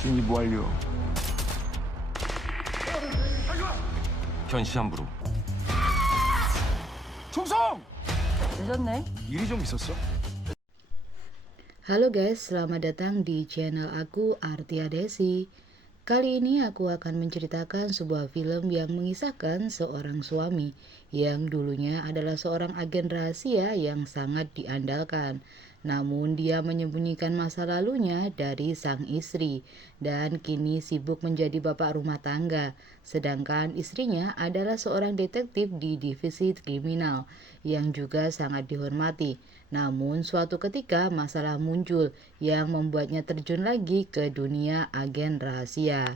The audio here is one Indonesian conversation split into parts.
진입 완료. 현 시한부로. 충성! 늦었네. 일이 좀 있었어? Halo guys, selamat datang di channel aku Artia Desi. Kali ini aku akan menceritakan sebuah film yang mengisahkan seorang suami yang dulunya adalah seorang agen rahasia yang sangat diandalkan. Namun dia menyembunyikan masa lalunya dari sang istri dan kini sibuk menjadi bapak rumah tangga. Sedangkan istrinya adalah seorang detektif di divisi kriminal yang juga sangat dihormati. Namun suatu ketika masalah muncul yang membuatnya terjun lagi ke dunia agen rahasia.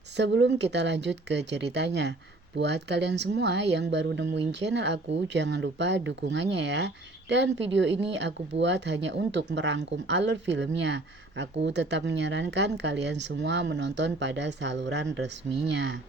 Sebelum kita lanjut ke ceritanya, buat kalian semua yang baru nemuin channel aku, jangan lupa dukungannya ya. Dan video ini aku buat hanya untuk merangkum alur filmnya. Aku tetap menyarankan kalian semua menonton pada saluran resminya.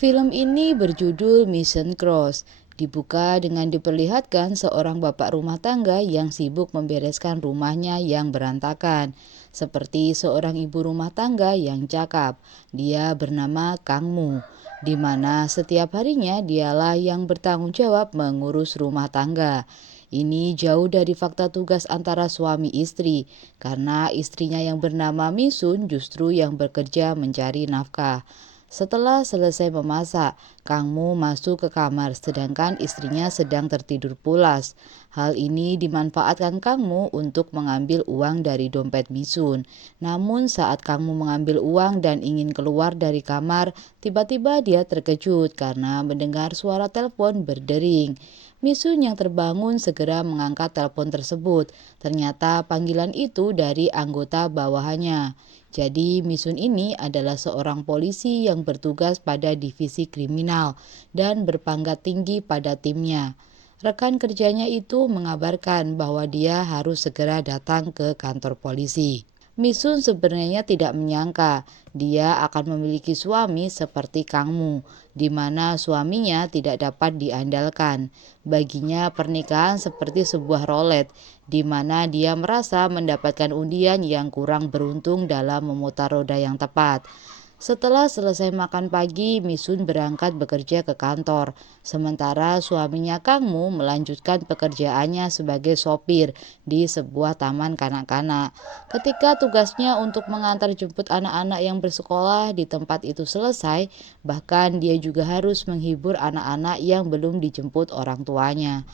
Film ini berjudul Mission Cross. Dibuka dengan diperlihatkan seorang bapak rumah tangga yang sibuk membereskan rumahnya yang berantakan. Seperti seorang ibu rumah tangga yang cakap. Dia bernama Kang Mu, di mana setiap harinya dialah yang bertanggung jawab mengurus rumah tangga. Ini jauh dari fakta tugas antara suami istri, karena istrinya yang bernama Misun justru yang bekerja mencari nafkah. Setelah selesai memasak, Kang Mu masuk ke kamar sedangkan istrinya sedang tertidur pulas. Hal ini dimanfaatkan Kang Mu untuk mengambil uang dari dompet Misun. Namun saat Kang Mu mengambil uang dan ingin keluar dari kamar, tiba-tiba dia terkejut karena mendengar suara telepon berdering. Misun yang terbangun segera mengangkat telepon tersebut. Ternyata panggilan itu dari anggota bawahannya. Jadi Misun ini adalah seorang polisi yang bertugas pada divisi kriminal dan berpangkat tinggi pada timnya. Rekan kerjanya itu mengabarkan bahwa dia harus segera datang ke kantor polisi. Misun sebenarnya tidak menyangka dia akan memiliki suami seperti Kang Mu, di mana suaminya tidak dapat diandalkan. Baginya pernikahan seperti sebuah rolet, di mana dia merasa mendapatkan undian yang kurang beruntung dalam memutar roda yang tepat. Setelah selesai makan pagi, Misun berangkat bekerja ke kantor. Sementara suaminya Kang Mu melanjutkan pekerjaannya sebagai sopir di sebuah taman kanak-kanak. Ketika tugasnya untuk mengantar jemput anak-anak yang bersekolah di tempat itu selesai, bahkan dia juga harus menghibur anak-anak yang belum dijemput orang tuanya.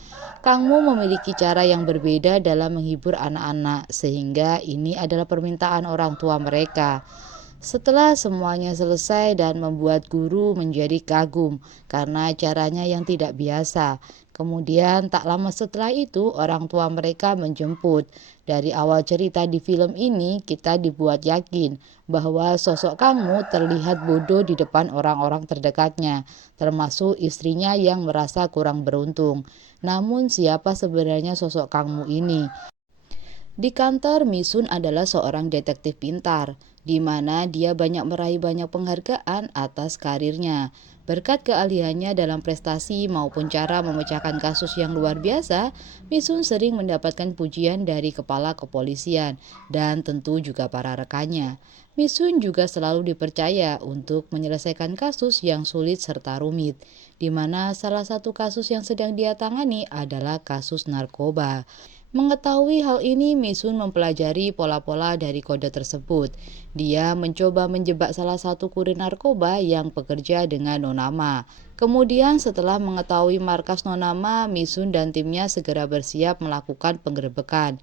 Kang Mu memiliki cara yang berbeda dalam menghibur anak-anak, sehingga ini adalah permintaan orang tua mereka. Setelah semuanya selesai dan membuat guru menjadi kagum karena caranya yang tidak biasa. Kemudian tak lama setelah itu orang tua mereka menjemput. Dari awal cerita di film ini kita dibuat yakin bahwa sosok Kang Mu terlihat bodoh di depan orang-orang terdekatnya, termasuk istrinya yang merasa kurang beruntung. Namun siapa sebenarnya sosok Kang Mu ini? Di kantor, Misun adalah seorang detektif pintar, di mana dia banyak meraih banyak penghargaan atas karirnya. Berkat keahliannya dalam prestasi maupun cara memecahkan kasus yang luar biasa, Misun sering mendapatkan pujian dari kepala kepolisian dan tentu juga para rekannya. Misun juga selalu dipercaya untuk menyelesaikan kasus yang sulit serta rumit, di mana salah satu kasus yang sedang dia tangani adalah kasus narkoba. Mengetahui hal ini, Misun mempelajari pola-pola dari kode tersebut. Dia mencoba menjebak salah satu kurir narkoba yang bekerja dengan nonama. Kemudian setelah mengetahui markas nonama, Misun dan timnya segera bersiap melakukan penggerebekan.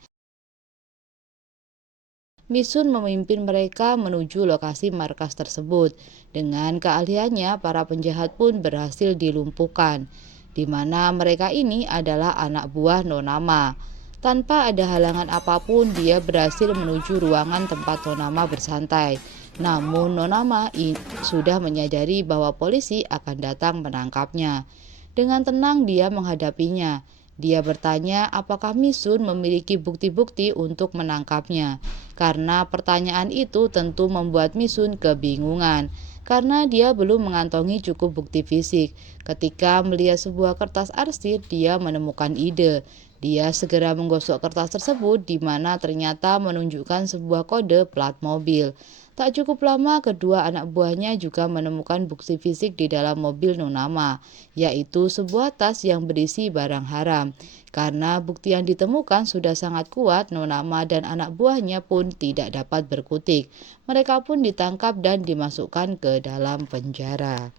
Misun memimpin mereka menuju lokasi markas tersebut. Dengan keahliannya, para penjahat pun berhasil dilumpuhkan, di mana mereka ini adalah anak buah nonama. Tanpa ada halangan apapun, dia berhasil menuju ruangan tempat nonama bersantai. Namun nonama sudah menyadari bahwa polisi akan datang menangkapnya. Dengan tenang dia menghadapinya. Dia bertanya apakah Misun memiliki bukti-bukti untuk menangkapnya. Karena pertanyaan itu tentu membuat Misun kebingungan. Karena dia belum mengantongi cukup bukti fisik. Ketika melihat sebuah kertas arsip, dia menemukan ide. Dia segera menggosok kertas tersebut di mana ternyata menunjukkan sebuah kode plat mobil. Tak cukup lama, kedua anak buahnya juga menemukan bukti fisik di dalam mobil Nunama, yaitu sebuah tas yang berisi barang haram. Karena bukti yang ditemukan sudah sangat kuat, Nunama dan anak buahnya pun tidak dapat berkutik. Mereka pun ditangkap dan dimasukkan ke dalam penjara.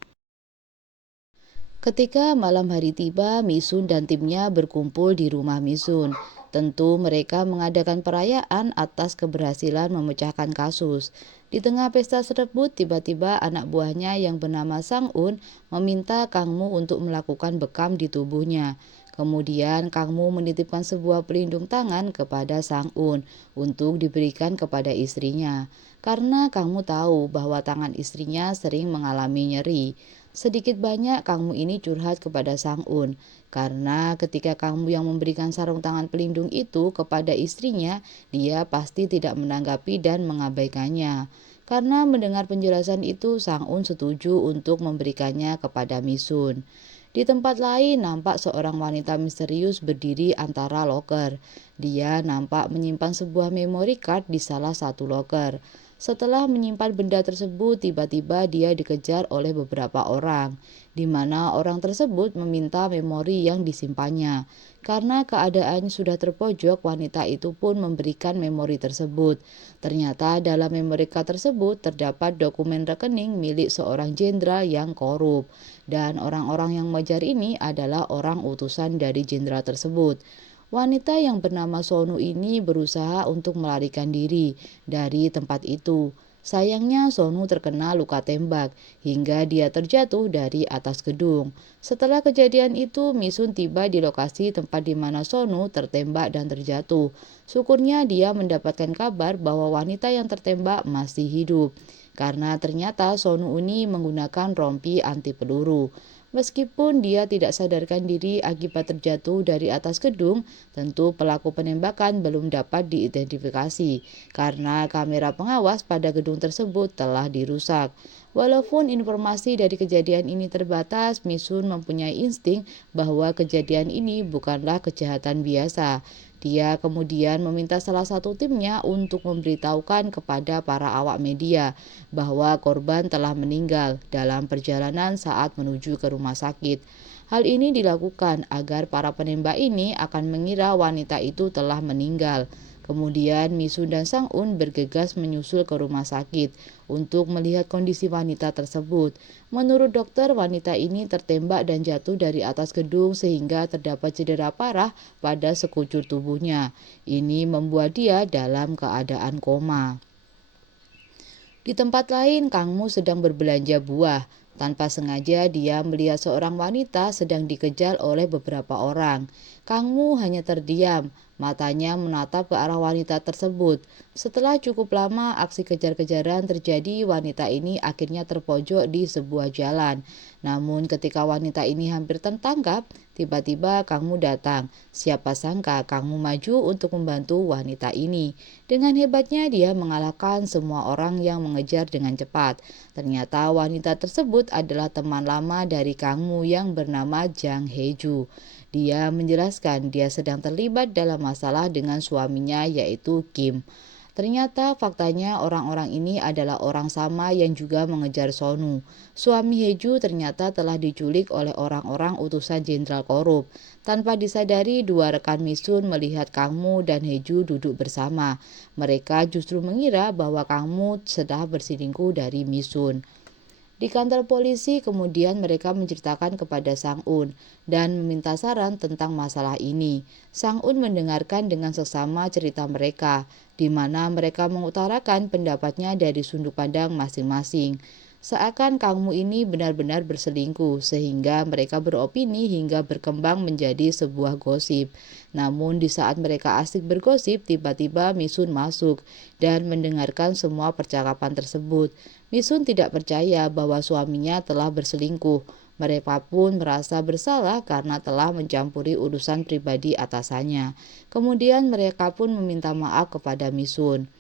Ketika malam hari tiba, Misun dan timnya berkumpul di rumah Misun. Tentu mereka mengadakan perayaan atas keberhasilan memecahkan kasus. Di tengah pesta tersebut, tiba-tiba anak buahnya yang bernama Sang-un meminta Kang Mu untuk melakukan bekam di tubuhnya. Kemudian Kang Mu menitipkan sebuah pelindung tangan kepada Sang-un untuk diberikan kepada istrinya. Karena Kang Mu tahu bahwa tangan istrinya sering mengalami nyeri. Sedikit banyak Kang Mu ini curhat kepada Sang-un, karena ketika Kang Mu yang memberikan sarung tangan pelindung itu kepada istrinya, dia pasti tidak menanggapi dan mengabaikannya. Karena mendengar penjelasan itu, Sang-un setuju untuk memberikannya kepada Misun. Di tempat lain, nampak seorang wanita misterius berdiri antara loker. Dia nampak menyimpan sebuah memory card di salah satu loker. Setelah menyimpan benda tersebut, tiba-tiba dia dikejar oleh beberapa orang, di mana orang tersebut meminta memori yang disimpannya. Karena keadaan sudah terpojok, wanita itu pun memberikan memori tersebut. Ternyata dalam memori card tersebut terdapat dokumen rekening milik seorang jenderal yang korup. Dan orang-orang yang mengejar ini adalah orang utusan dari jenderal tersebut. Wanita yang bernama Sonu ini berusaha untuk melarikan diri dari tempat itu. Sayangnya Sonu terkena luka tembak hingga dia terjatuh dari atas gedung. Setelah kejadian itu, Misun tiba di lokasi tempat di mana Sonu tertembak dan terjatuh. Syukurnya dia mendapatkan kabar bahwa wanita yang tertembak masih hidup. Karena ternyata Sonu ini menggunakan rompi anti peluru. Meskipun dia tidak sadarkan diri akibat terjatuh dari atas gedung, tentu pelaku penembakan belum dapat diidentifikasi karena kamera pengawas pada gedung tersebut telah dirusak. Walaupun informasi dari kejadian ini terbatas, Misun mempunyai insting bahwa kejadian ini bukanlah kejahatan biasa. Dia kemudian meminta salah satu timnya untuk memberitahukan kepada para awak media bahwa korban telah meninggal dalam perjalanan saat menuju ke rumah sakit. Hal ini dilakukan agar para penembak ini akan mengira wanita itu telah meninggal. Kemudian Misun dan Sang-un bergegas menyusul ke rumah sakit untuk melihat kondisi wanita tersebut. Menurut dokter, wanita ini tertembak dan jatuh dari atas gedung sehingga terdapat cedera parah pada sekujur tubuhnya. Ini membuat dia dalam keadaan koma. Di tempat lain, Kang Mu sedang berbelanja buah. Tanpa sengaja dia melihat seorang wanita sedang dikejar oleh beberapa orang. Kang Mu hanya terdiam, matanya menatap ke arah wanita tersebut. Setelah cukup lama aksi kejar-kejaran terjadi, wanita ini akhirnya terpojok di sebuah jalan. Namun ketika wanita ini hampir tertangkap, tiba-tiba Kang Mu datang. Siapa sangka Kang Mu maju untuk membantu wanita ini. Dengan hebatnya dia mengalahkan semua orang yang mengejar dengan cepat. Ternyata wanita tersebut adalah teman lama dari Kang Mu yang bernama Jang Heju. Dia menjelaskan dia sedang terlibat dalam masalah dengan suaminya yaitu Kim. Ternyata faktanya orang-orang ini adalah orang sama yang juga mengejar Sonu. Suami Heju ternyata telah diculik oleh orang-orang utusan jenderal korup. Tanpa disadari, dua rekan Misun melihat Kang Mu dan Heju duduk bersama. Mereka justru mengira bahwa Kang Mu sedang berselingkuh dari Misun. Di kantor polisi kemudian mereka menceritakan kepada Sang-un dan meminta saran tentang masalah ini. Sang-un mendengarkan dengan seksama cerita mereka, di mana mereka mengutarakan pendapatnya dari sudut pandang masing-masing. Seakan Kang Mu ini benar-benar berselingkuh sehingga mereka beropini hingga berkembang menjadi sebuah gosip. Namun di saat mereka asik bergosip, tiba-tiba Misun masuk dan mendengarkan semua percakapan tersebut. Misun tidak percaya bahwa suaminya telah berselingkuh. Mereka pun merasa bersalah karena telah mencampuri urusan pribadi atasannya. Kemudian mereka pun meminta maaf kepada Misun.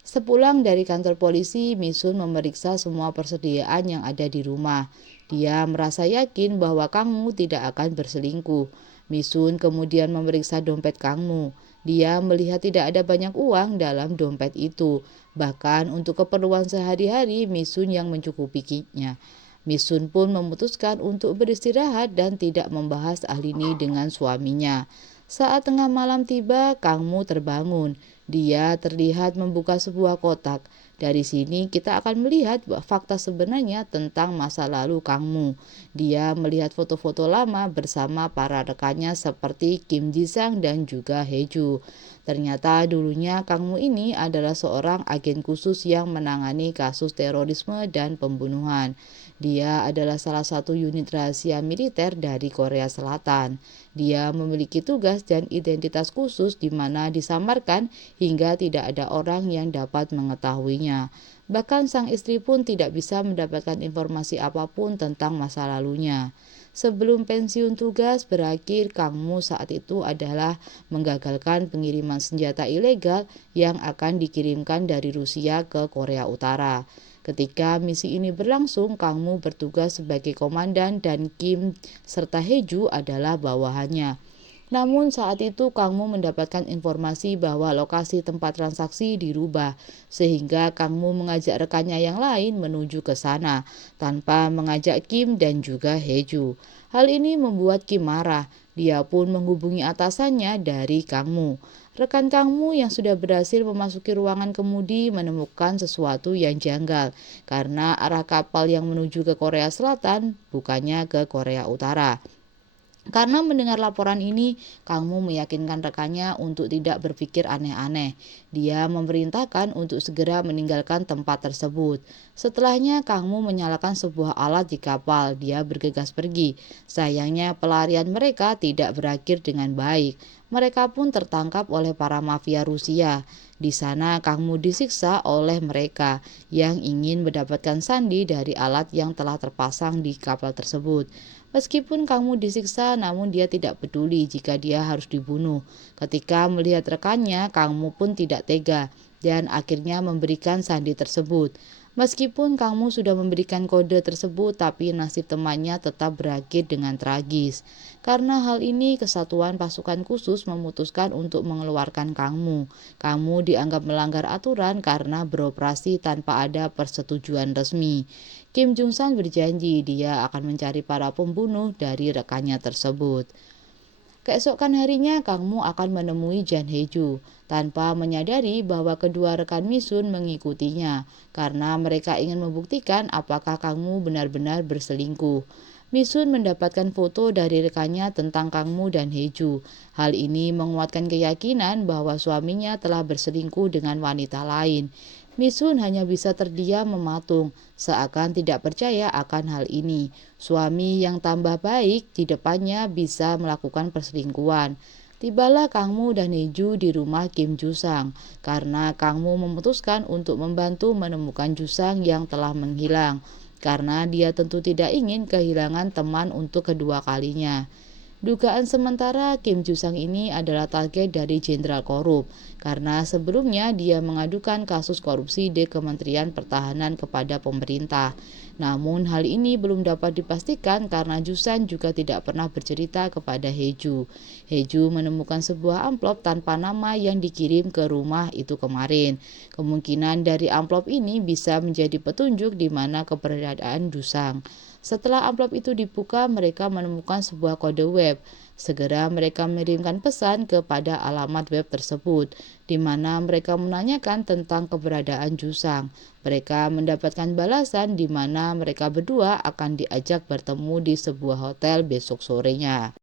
Sepulang dari kantor polisi, Misun memeriksa semua persediaan yang ada di rumah. Dia merasa yakin bahwa Kang Mu tidak akan berselingkuh. Misun kemudian memeriksa dompet Kang Mu. Dia melihat tidak ada banyak uang dalam dompet itu. Bahkan untuk keperluan sehari-hari Misun yang mencukupinya. Misun pun memutuskan untuk beristirahat dan tidak membahas hal ini dengan suaminya. Saat tengah malam tiba, Kang Mu terbangun. Dia terlihat membuka sebuah kotak. Dari sini kita akan melihat fakta sebenarnya tentang masa lalu Kang Mu. Dia melihat foto-foto lama bersama para rekannya seperti Kim Ji-sang dan juga Hye-ju. Ternyata dulunya Kang Mu ini adalah seorang agen khusus yang menangani kasus terorisme dan pembunuhan. Dia adalah salah satu unit rahasia militer dari Korea Selatan. Dia memiliki tugas dan identitas khusus di mana disamarkan hingga tidak ada orang yang dapat mengetahuinya. Bahkan sang istri pun tidak bisa mendapatkan informasi apapun tentang masa lalunya. Sebelum pensiun tugas berakhir, Kang Mu saat itu adalah menggagalkan pengiriman senjata ilegal yang akan dikirimkan dari Rusia ke Korea Utara. Ketika misi ini berlangsung, Kang Mu bertugas sebagai komandan dan Kim serta Hye-ju adalah bawahannya. Namun saat itu Kang Mu mendapatkan informasi bahwa lokasi tempat transaksi dirubah, sehingga Kang Mu mengajak rekannya yang lain menuju ke sana, tanpa mengajak Kim dan juga Hye-ju. Hal ini membuat Kim marah, dia pun menghubungi atasannya dari Kang Mu. Rekan Kang Mu yang sudah berhasil memasuki ruangan kemudi menemukan sesuatu yang janggal, karena arah kapal yang menuju ke Korea Selatan bukannya ke Korea Utara. Karena mendengar laporan ini, Kang Mu meyakinkan rekannya untuk tidak berpikir aneh-aneh. Dia memerintahkan untuk segera meninggalkan tempat tersebut. Setelahnya, Kang Mu menyalakan sebuah alat di kapal. Dia bergegas pergi. Sayangnya, pelarian mereka tidak berakhir dengan baik. Mereka pun tertangkap oleh para mafia Rusia. Di sana, Kang Mu disiksa oleh mereka yang ingin mendapatkan sandi dari alat yang telah terpasang di kapal tersebut. Meskipun Kang Mu disiksa, namun dia tidak peduli jika dia harus dibunuh. Ketika melihat rekannya, Kang Mu pun tidak tega dan akhirnya memberikan sandi tersebut. Meskipun Kang Mu sudah memberikan kode tersebut, tapi nasib temannya tetap berakhir dengan tragis. Karena hal ini, Kesatuan Pasukan Khusus memutuskan untuk mengeluarkan Kang Mu. Kang Mu dianggap melanggar aturan karena beroperasi tanpa ada persetujuan resmi. Kim Jung-san berjanji dia akan mencari para pembunuh dari rekannya tersebut. Keesokan harinya, Kang Mu akan menemui Jan Hye-ju tanpa menyadari bahwa kedua rekan Misun mengikutinya karena mereka ingin membuktikan apakah Kang Mu benar-benar berselingkuh. Misun mendapatkan foto dari rekannya tentang Kang Mu dan Hye-ju. Hal ini menguatkan keyakinan bahwa suaminya telah berselingkuh dengan wanita lain. Misun hanya bisa terdiam mematung, seakan tidak percaya akan hal ini. Suami yang tambah baik di depannya bisa melakukan perselingkuhan. Tibalah Kang Mu dan Hye-ju di rumah Kim Ju-sang, karena Kang Mu memutuskan untuk membantu menemukan Ju-sang yang telah menghilang, karena dia tentu tidak ingin kehilangan teman untuk kedua kalinya. Dugaan sementara Kim Ju-sang ini adalah target dari jenderal korup karena sebelumnya dia mengadukan kasus korupsi di Kementerian Pertahanan kepada pemerintah. Namun hal ini belum dapat dipastikan karena Ju-sang juga tidak pernah bercerita kepada Hye-ju. Hye-ju menemukan sebuah amplop tanpa nama yang dikirim ke rumah itu kemarin. Kemungkinan dari amplop ini bisa menjadi petunjuk di mana keberadaan Ju-sang. Setelah amplop itu dibuka, mereka menemukan sebuah kode web. Segera mereka mengirimkan pesan kepada alamat web tersebut, di mana mereka menanyakan tentang keberadaan Ju-sang. Mereka mendapatkan balasan di mana mereka berdua akan diajak bertemu di sebuah hotel besok sorenya.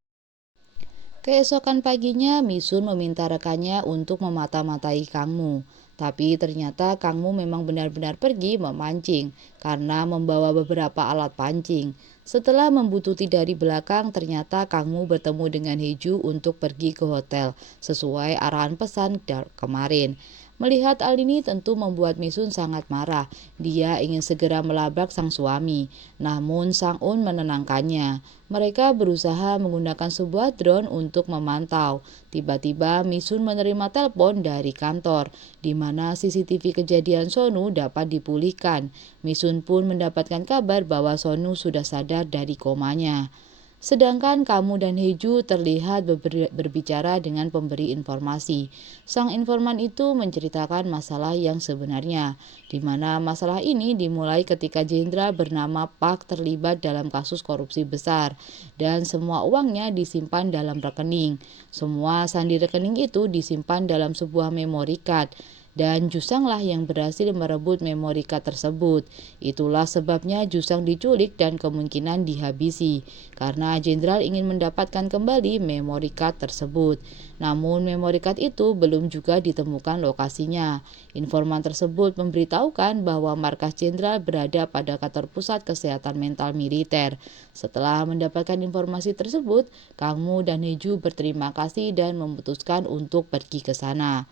Keesokan paginya, Misun meminta rekannya untuk memata-matai Kang Mu. Tapi ternyata Kang Mu memang benar-benar pergi memancing karena membawa beberapa alat pancing. Setelah membututi dari belakang, ternyata Kang Mu bertemu dengan Hye-ju untuk pergi ke hotel sesuai arahan pesan kemarin. Melihat hal ini tentu membuat Misun sangat marah. Dia ingin segera melabrak sang suami. Namun Sang-un menenangkannya. Mereka berusaha menggunakan sebuah drone untuk memantau. Tiba-tiba Misun menerima telepon dari kantor, di mana CCTV kejadian Sonu dapat dipulihkan. Misun pun mendapatkan kabar bahwa Sonu sudah sadar dari komanya. Sedangkan kamu dan Heju terlihat berbicara dengan pemberi informasi. Sang informan itu menceritakan masalah yang sebenarnya, di mana masalah ini dimulai ketika jenderal bernama Park terlibat dalam kasus korupsi besar, dan semua uangnya disimpan dalam rekening. Semua sandi rekening itu disimpan dalam sebuah memory card, dan Jusanglah yang berhasil merebut memory card tersebut. Itulah sebabnya Jusang diculik dan kemungkinan dihabisi, karena jenderal ingin mendapatkan kembali memory card tersebut. Namun memory card itu belum juga ditemukan lokasinya. Informan tersebut memberitahukan bahwa markas jenderal berada pada kantor pusat kesehatan mental militer. Setelah mendapatkan informasi tersebut, Kang Mu dan Heju berterima kasih dan memutuskan untuk pergi ke sana.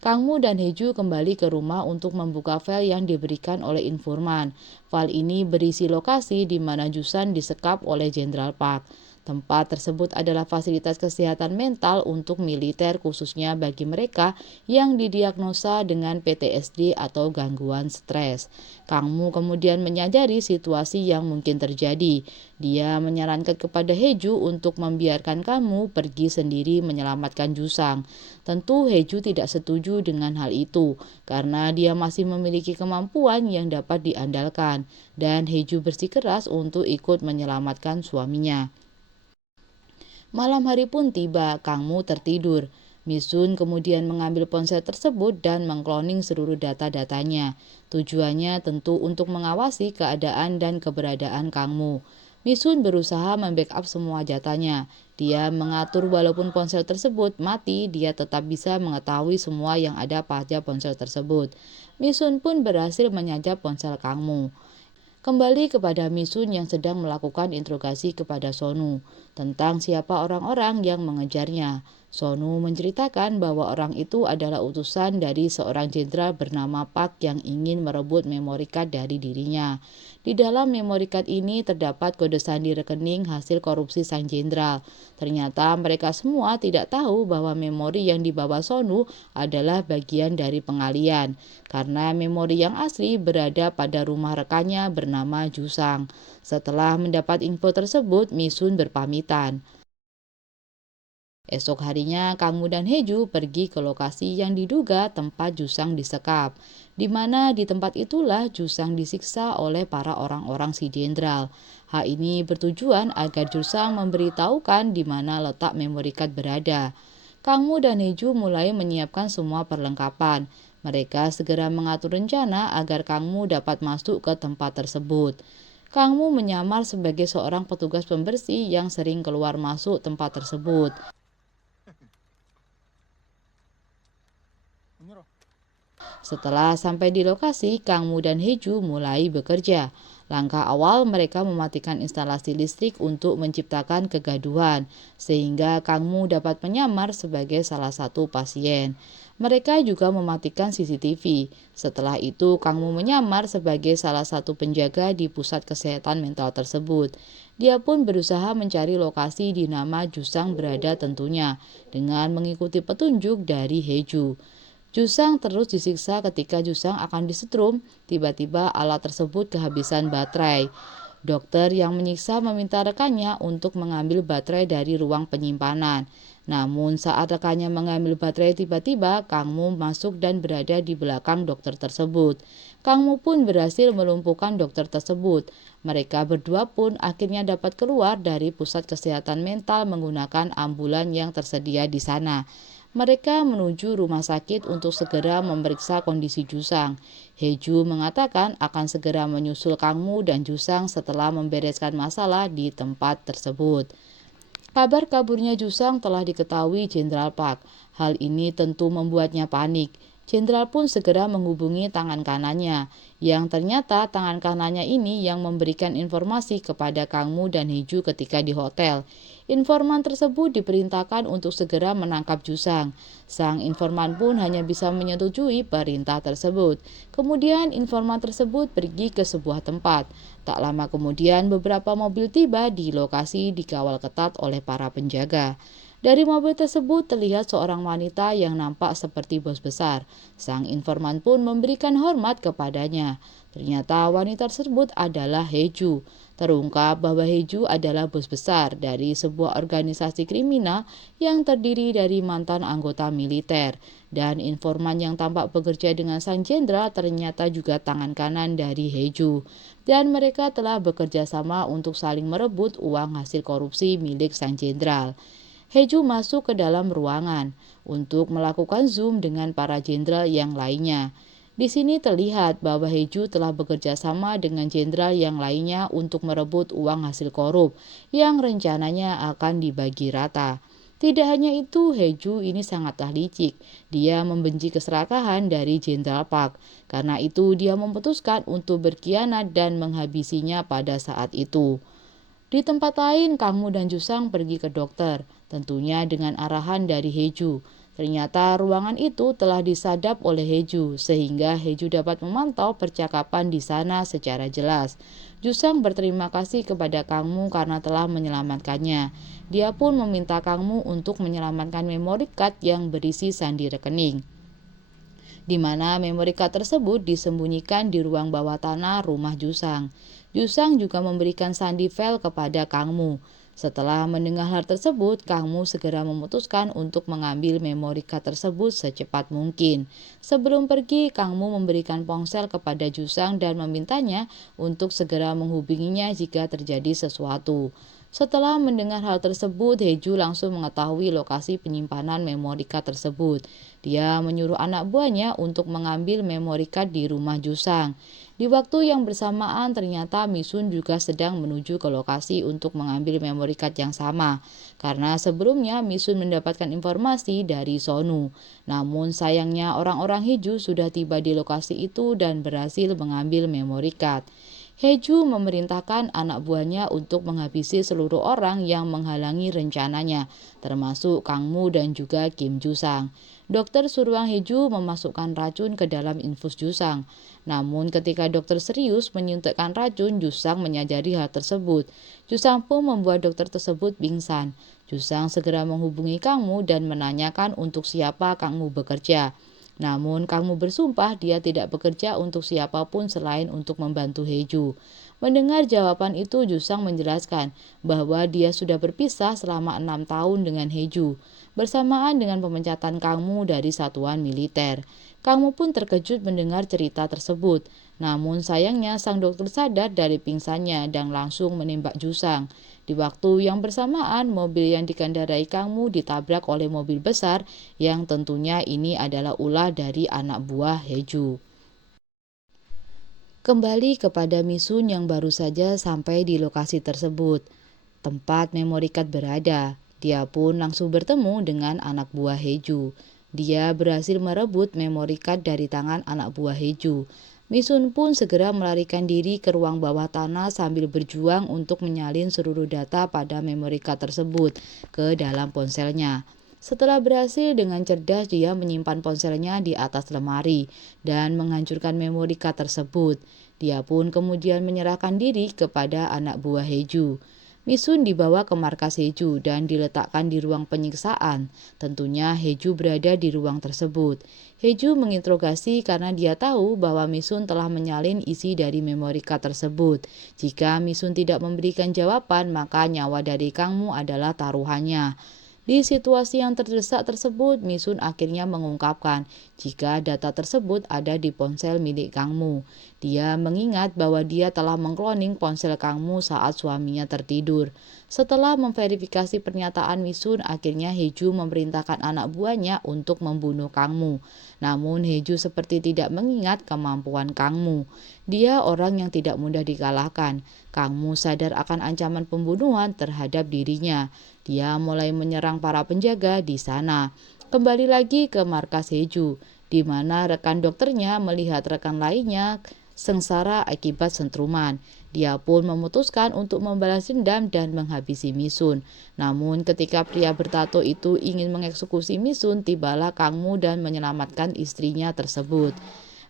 Kang Mu dan Heju kembali ke rumah untuk membuka file yang diberikan oleh informan. File ini berisi lokasi di mana Jusan disekap oleh Jenderal Park. Tempat tersebut adalah fasilitas kesehatan mental untuk militer, khususnya bagi mereka yang didiagnosa dengan PTSD atau gangguan stres. Kang Mu kemudian menyadari situasi yang mungkin terjadi. Dia menyarankan kepada Heju untuk membiarkan Kang Mu pergi sendiri menyelamatkan Jusang. Tentu Heju tidak setuju dengan hal itu, karena dia masih memiliki kemampuan yang dapat diandalkan, dan Heju bersikeras untuk ikut menyelamatkan suaminya. Malam hari pun tiba, Kang Mu tertidur. Misun kemudian mengambil ponsel tersebut dan mengkloning seluruh data-datanya. Tujuannya tentu untuk mengawasi keadaan dan keberadaan Kang Mu. Misun berusaha membackup semua datanya. Dia mengatur walaupun ponsel tersebut mati, dia tetap bisa mengetahui semua yang ada pada ponsel tersebut. Misun pun berhasil menyajap ponsel Kang Mu. Kembali kepada Misun yang sedang melakukan interogasi kepada Sonu tentang siapa orang-orang yang mengejarnya. Sonu menceritakan bahwa orang itu adalah utusan dari seorang jenderal bernama Park yang ingin merebut memory card dari dirinya. Di dalam memory card ini terdapat kode sandi rekening hasil korupsi sang jenderal. Ternyata mereka semua tidak tahu bahwa memori yang dibawa Sonu adalah bagian dari pengalian, karena memori yang asli berada pada rumah rekannya bernama Jusang. Setelah mendapat info tersebut, Misun berpamitan. Esok harinya, Kang Mu dan Heju pergi ke lokasi yang diduga tempat Jusang disekap, di mana di tempat itulah Jusang disiksa oleh para orang-orang si jenderal. Hal ini bertujuan agar Jusang memberitahukan di mana letak memory card berada. Kang Mu dan Heju mulai menyiapkan semua perlengkapan. Mereka segera mengatur rencana agar Kang Mu dapat masuk ke tempat tersebut. Kang Mu menyamar sebagai seorang petugas pembersih yang sering keluar masuk tempat tersebut. Setelah sampai di lokasi, Kang Mu dan Heju mulai bekerja. Langkah awal mereka mematikan instalasi listrik untuk menciptakan kegaduhan, sehingga Kang Mu dapat menyamar sebagai salah satu pasien. Mereka juga mematikan CCTV. Setelah itu, Kang Mu menyamar sebagai salah satu penjaga di pusat kesehatan mental tersebut. Dia pun berusaha mencari lokasi di nama Jusang berada tentunya, dengan mengikuti petunjuk dari Heju. Jusang terus disiksa ketika Jusang akan disetrum, tiba-tiba alat tersebut kehabisan baterai. Dokter yang menyiksa meminta rekannya untuk mengambil baterai dari ruang penyimpanan. Namun saat rekannya mengambil baterai tiba-tiba Kang Mu masuk dan berada di belakang dokter tersebut. Kang Mu pun berhasil melumpuhkan dokter tersebut. Mereka berdua pun akhirnya dapat keluar dari pusat kesehatan mental menggunakan ambulan yang tersedia di sana. Mereka menuju rumah sakit untuk segera memeriksa kondisi Jusang. Heju mengatakan akan segera menyusul Kang Mu dan Jusang setelah membereskan masalah di tempat tersebut. Kabar kaburnya Jusang telah diketahui Jenderal Park. Hal ini tentu membuatnya panik. Jenderal pun segera menghubungi tangan kanannya, yang ternyata tangan kanannya ini yang memberikan informasi kepada Kang Mu dan Heju ketika di hotel. Informan tersebut diperintahkan untuk segera menangkap Jusang. Sang informan pun hanya bisa menyetujui perintah tersebut. Kemudian informan tersebut pergi ke sebuah tempat. Tak lama kemudian beberapa mobil tiba di lokasi dikawal ketat oleh para penjaga. Dari mobil tersebut terlihat seorang wanita yang nampak seperti bos besar. Sang informan pun memberikan hormat kepadanya. Ternyata wanita tersebut adalah Heju. Terungkap bahwa Heju adalah bos besar dari sebuah organisasi kriminal yang terdiri dari mantan anggota militer. Dan informan yang tampak bekerja dengan sang jenderal ternyata juga tangan kanan dari Heju. Dan mereka telah bekerja sama untuk saling merebut uang hasil korupsi milik sang jenderal. Heju masuk ke dalam ruangan untuk melakukan zoom dengan para jenderal yang lainnya. Di sini terlihat bahwa Heju telah bekerja sama dengan jenderal yang lainnya untuk merebut uang hasil korup yang rencananya akan dibagi rata. Tidak hanya itu, Heju ini sangatlah licik. Dia membenci keserakahan dari Jenderal Park. Karena itu dia memutuskan untuk berkhianat dan menghabisinya pada saat itu. Di tempat lain, Kang Mu dan Jusang pergi ke dokter, tentunya dengan arahan dari Heju. Ternyata ruangan itu telah disadap oleh Heju, sehingga Heju dapat memantau percakapan di sana secara jelas. Jusang berterima kasih kepada Kang Mu karena telah menyelamatkannya. Dia pun meminta Kang Mu untuk menyelamatkan memory card yang berisi sandi rekening, di mana memory card tersebut disembunyikan di ruang bawah tanah rumah Jusang. Jusang juga memberikan sandi file kepada Kang Mu. Setelah mendengar hal tersebut, Kang Mu segera memutuskan untuk mengambil memory card tersebut secepat mungkin. Sebelum pergi, Kang Mu memberikan ponsel kepada Jusang dan memintanya untuk segera menghubunginya jika terjadi sesuatu. Setelah mendengar hal tersebut, Heju langsung mengetahui lokasi penyimpanan memory card tersebut. Dia menyuruh anak buahnya untuk mengambil memory card di rumah Jusang. Di waktu yang bersamaan, ternyata Misun juga sedang menuju ke lokasi untuk mengambil memory card yang sama. Karena sebelumnya Misun mendapatkan informasi dari Sonu. Namun sayangnya orang-orang Heju sudah tiba di lokasi itu dan berhasil mengambil memory card. Heju memerintahkan anak buahnya untuk menghabisi seluruh orang yang menghalangi rencananya, termasuk Kang Mu dan juga Kim Jusang. Dokter suruh Heju memasukkan racun ke dalam infus Jusang. Namun ketika dokter serius menyuntikkan racun, Jusang menyadari hal tersebut. Jusang pun membuat dokter tersebut pingsan. Jusang segera menghubungi Kang Mu dan menanyakan untuk siapa Kang Mu bekerja. Namun Kang Mu bersumpah dia tidak bekerja untuk siapapun selain untuk membantu Heju. Mendengar jawaban itu, Jusang menjelaskan bahwa dia sudah berpisah selama 6 tahun dengan Heju, bersamaan dengan pemecatan Kang Mu dari satuan militer. Kang Mu pun terkejut mendengar cerita tersebut. Namun sayangnya sang dokter sadar dari pingsannya dan langsung menembak Jusang. Di waktu yang bersamaan, mobil yang dikendarai Kang Mu ditabrak oleh mobil besar yang tentunya ini adalah ulah dari anak buah Heju. Kembali kepada Misun yang baru saja sampai di lokasi tersebut, tempat memory card berada. Dia pun langsung bertemu dengan anak buah Heju. Dia berhasil merebut memory card dari tangan anak buah Heju. Misun pun segera melarikan diri ke ruang bawah tanah sambil berjuang untuk menyalin seluruh data pada memory card tersebut ke dalam ponselnya. Setelah berhasil, dengan cerdas dia menyimpan ponselnya di atas lemari dan menghancurkan memory card tersebut. Dia pun kemudian menyerahkan diri kepada anak buah Heju. Misun dibawa ke markas Heju dan diletakkan di ruang penyiksaan. Tentunya Heju berada di ruang tersebut. Heju menginterogasi karena dia tahu bahwa Misun telah menyalin isi dari memory card tersebut. Jika Misun tidak memberikan jawaban, maka nyawa dari Kang Mu adalah taruhannya. Di situasi yang terdesak tersebut, Misun akhirnya mengungkapkan jika data tersebut ada di ponsel milik Kang Mu. Dia mengingat bahwa dia telah mengkloning ponsel Kang Mu saat suaminya tertidur. Setelah memverifikasi pernyataan Misun, akhirnya Heju memerintahkan anak buahnya untuk membunuh Kang Mu. Namun Heju seperti tidak mengingat kemampuan Kang Mu. Dia orang yang tidak mudah dikalahkan. Kang Mu sadar akan ancaman pembunuhan terhadap dirinya. Dia mulai menyerang para penjaga di sana. Kembali lagi ke markas Heju, di mana rekan dokternya melihat rekan lainnya sengsara akibat sentruman. Dia pun memutuskan untuk membalas dendam dan menghabisi Misun. Namun ketika pria bertato itu ingin mengeksekusi Misun, tibalah Kang Mu dan menyelamatkan istrinya tersebut.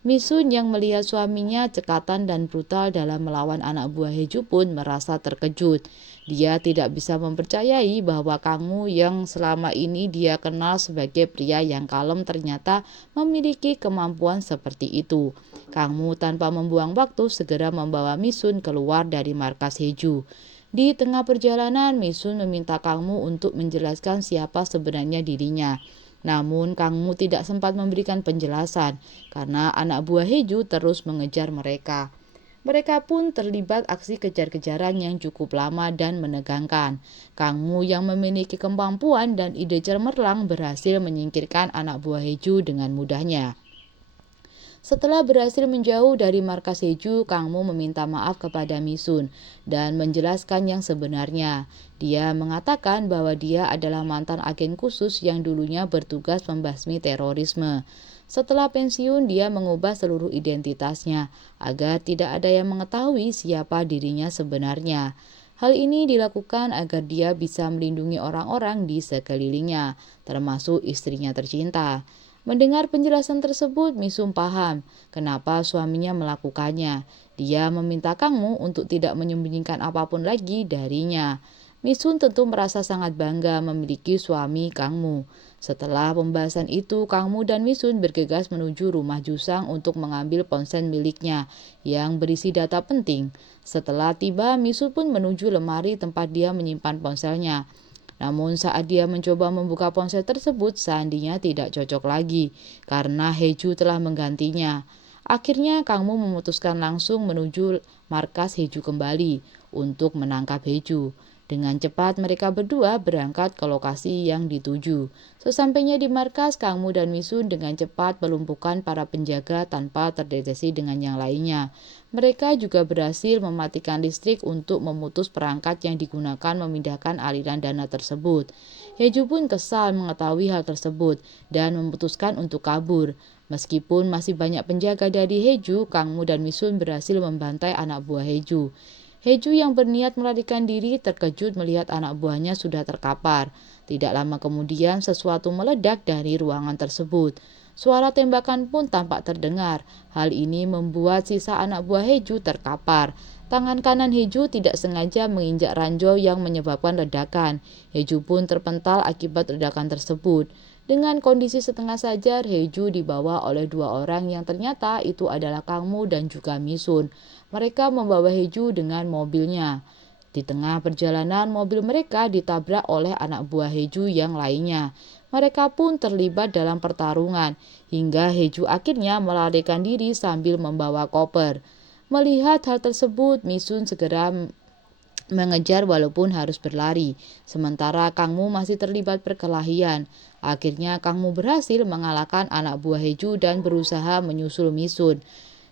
Misun yang melihat suaminya cekatan dan brutal dalam melawan anak buah Heju pun merasa terkejut. Dia tidak bisa mempercayai bahwa Kang Mu yang selama ini dia kenal sebagai pria yang kalem ternyata memiliki kemampuan seperti itu. Kang Mu tanpa membuang waktu segera membawa Misun keluar dari markas Heju. Di tengah perjalanan, Misun meminta Kang Mu untuk menjelaskan siapa sebenarnya dirinya. Namun Kang Mu tidak sempat memberikan penjelasan karena anak buah Heju terus mengejar mereka. Mereka pun terlibat aksi kejar-kejaran yang cukup lama dan menegangkan. Kang Mu yang memiliki kemampuan dan ide cemerlang berhasil menyingkirkan anak buah Heju dengan mudahnya. Setelah berhasil menjauh dari markas Heju, Kang Mu meminta maaf kepada Misun dan menjelaskan yang sebenarnya. Dia mengatakan bahwa dia adalah mantan agen khusus yang dulunya bertugas membasmi terorisme. Setelah pensiun, dia mengubah seluruh identitasnya agar tidak ada yang mengetahui siapa dirinya sebenarnya. Hal ini dilakukan agar dia bisa melindungi orang-orang di sekelilingnya, termasuk istrinya tercinta. Mendengar penjelasan tersebut, Misun paham kenapa suaminya melakukannya. Dia meminta Kang Mu untuk tidak menyembunyikan apapun lagi darinya. Misun tentu merasa sangat bangga memiliki suami Kang Mu. Setelah pembahasan itu, Kang Mu dan Misun bergegas menuju rumah Jusang untuk mengambil ponsel miliknya yang berisi data penting. Setelah tiba, Misun pun menuju lemari tempat dia menyimpan ponselnya. Namun saat dia mencoba membuka ponsel tersebut, sandinya tidak cocok lagi karena Heju telah menggantinya. Akhirnya Kang Mu memutuskan langsung menuju markas Heju kembali untuk menangkap Heju. Dengan cepat mereka berdua berangkat ke lokasi yang dituju. Sesampainya di markas, Kang Mu dan Misun dengan cepat melumpuhkan para penjaga tanpa terdeteksi dengan yang lainnya. Mereka juga berhasil mematikan listrik untuk memutus perangkat yang digunakan memindahkan aliran dana tersebut. Heju pun kesal mengetahui hal tersebut dan memutuskan untuk kabur. Meskipun masih banyak penjaga dari Heju, Kang Mu dan Misun berhasil membantai anak buah Heju. Heju yang berniat melarikan diri terkejut melihat anak buahnya sudah terkapar. Tidak lama kemudian sesuatu meledak dari ruangan tersebut. Suara tembakan pun tampak terdengar. Hal ini membuat sisa anak buah Heju terkapar. Tangan kanan Heju tidak sengaja menginjak ranjau yang menyebabkan ledakan. Heju pun terpental akibat ledakan tersebut. Dengan kondisi setengah sadar, Heju dibawa oleh dua orang yang ternyata itu adalah Kang Mu dan juga Misun. Mereka membawa Heju dengan mobilnya. Di tengah perjalanan, mobil mereka ditabrak oleh anak buah Heju yang lainnya. Mereka pun terlibat dalam pertarungan, hingga Heju akhirnya melarikan diri sambil membawa koper. Melihat hal tersebut, Misun segera mengejar walaupun harus berlari. Sementara Kang Mu masih terlibat perkelahian. Akhirnya Kang Mu berhasil mengalahkan anak buah Heju dan berusaha menyusul Misun.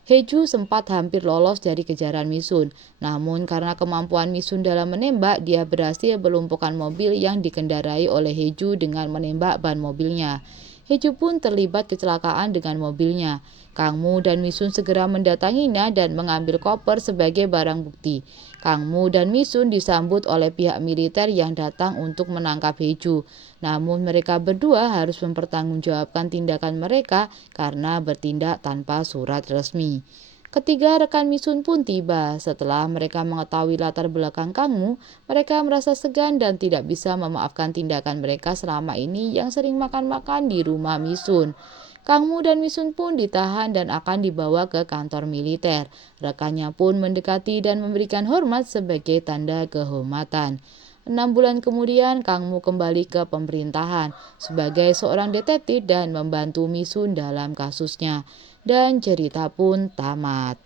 Heju sempat hampir lolos dari kejaran Misun, namun karena kemampuan Misun dalam menembak, dia berhasil melumpuhkan mobil yang dikendarai oleh Heju dengan menembak ban mobilnya. Heju pun terlibat kecelakaan dengan mobilnya. Kang Mu dan Misun segera mendatanginya dan mengambil koper sebagai barang bukti. Kang Mu dan Misun disambut oleh pihak militer yang datang untuk menangkap Heju. Namun mereka berdua harus mempertanggungjawabkan tindakan mereka karena bertindak tanpa surat resmi. Ketiga rekan Misun pun tiba. Setelah mereka mengetahui latar belakang Kang Mu, mereka merasa segan dan tidak bisa memaafkan tindakan mereka selama ini yang sering makan-makan di rumah Misun. Kang Mu dan Misun pun ditahan dan akan dibawa ke kantor militer. Rekannya pun mendekati dan memberikan hormat sebagai tanda kehormatan. 6 bulan kemudian, Kang Mu kembali ke pemerintahan sebagai seorang detektif dan membantu Misun dalam kasusnya. Dan cerita pun tamat.